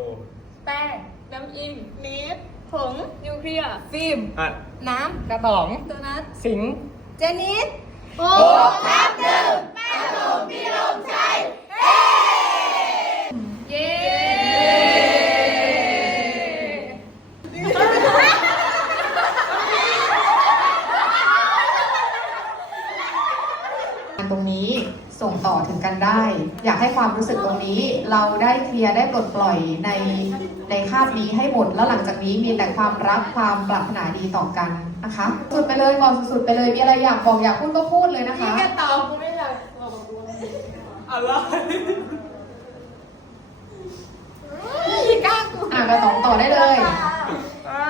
ว์ แป้ง น้ำอิงเนสผง นิวเคลียร์ ฟิล์ม อัด น้ำ กระป๋อง โดนัท สิงห์เจนิสโอ้ทับหนึ่งแม่หลงพี่ลงชัยเย้ ตรงนี้ ส่งต่อถึงกันได้ อยากให้ความรู้สึกตรงนี้ เราได้เคลียร์ได้ปลดปล่อยในในคาบนี้ให้หมด แล้วหลังจากนี้มีแต่ความรักความปรารถนาดีต่อกันนะคะสุดไปเลยก่อนสุดๆไปเลยมีอะไรอยากบอกอยากพูดก็พูดเลยนะคะแค่ตอบกูไม่อยากบอกอะไรพี่กล้ากูอะกระตองต่อได้เลย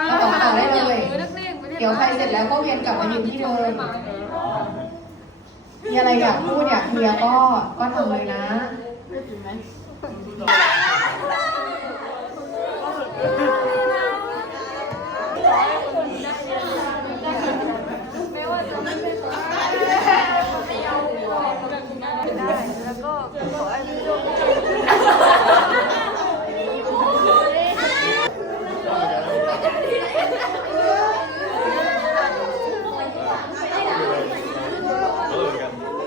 กระตองต่อได้เลยนักเรียนไม่ได้เดี๋ยวใครเสร็จแล้วก็เวียนกลับมายืนที่เดิม มีอะไรอยากพูดอยากเคลียร์ก็ก็ทำเลยนะไม่ว่าจะเป็นได้แล้วก็ขอให้ทุกคน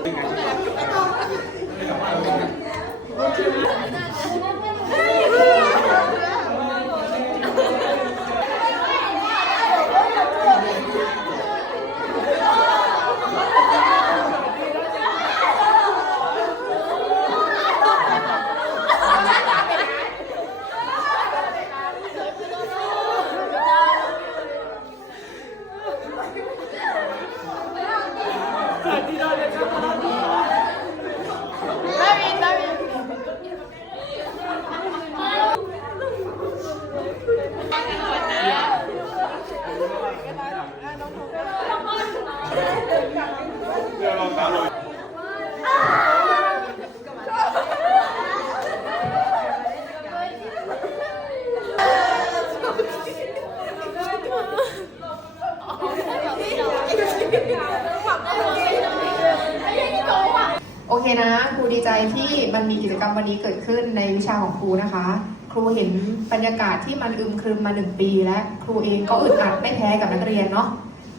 เออกันเดี๋ยวลองตามเลย โอเคนะครูดีใจที่มันมีกิจกรรมวันนี้เกิดขึ้นในวิชาของครูนะคะ รูเห็นบรรยากาศที่มันอึมครึมมาหนึ่งปี และครูเองก็อึดอัดไม่แพ้กับนักเรียนเนาะ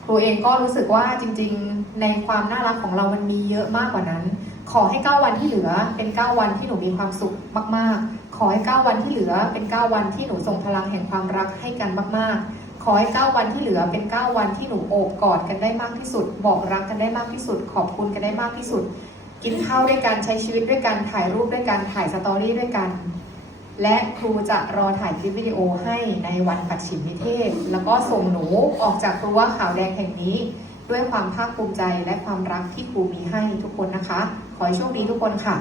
ครูเองก็รู้สึกว่าจริง ๆ ในความน่ารักของเรามันมีเยอะมากกว่านั้น ขอให้ 9 วันที่เหลือเป็น 9 วันที่หนูมีความสุขมาก ๆ ขอให้ 9 วันที่เหลือเป็น 9 วันที่หนูส่งพลังแห่งความรักให้กันมาก ๆขอให้ 9 วันที่เหลือเป็น 9 วันที่หนูโอบกอดกันได้มากที่สุด บอกรักกันได้มากที่สุด ขอบคุณกันได้มากที่สุด กินข้าวด้วยกันใช้ชีวิตด้วยกันถ่ายรูปด้วยกันถ่ายสตอรี่ด้วยกัน และครูจะรอถ่ายคลิปวิดีโอให้ในวันปัดฉิมนิเทศ แล้วก็ส่งหนูออกจากรั้วขาวแดงแห่งนี้ ด้วยความภาคภูมิใจและความรักที่ครูมีให้ทุกคนนะคะ ขอให้โชคดีทุกคนค่ะ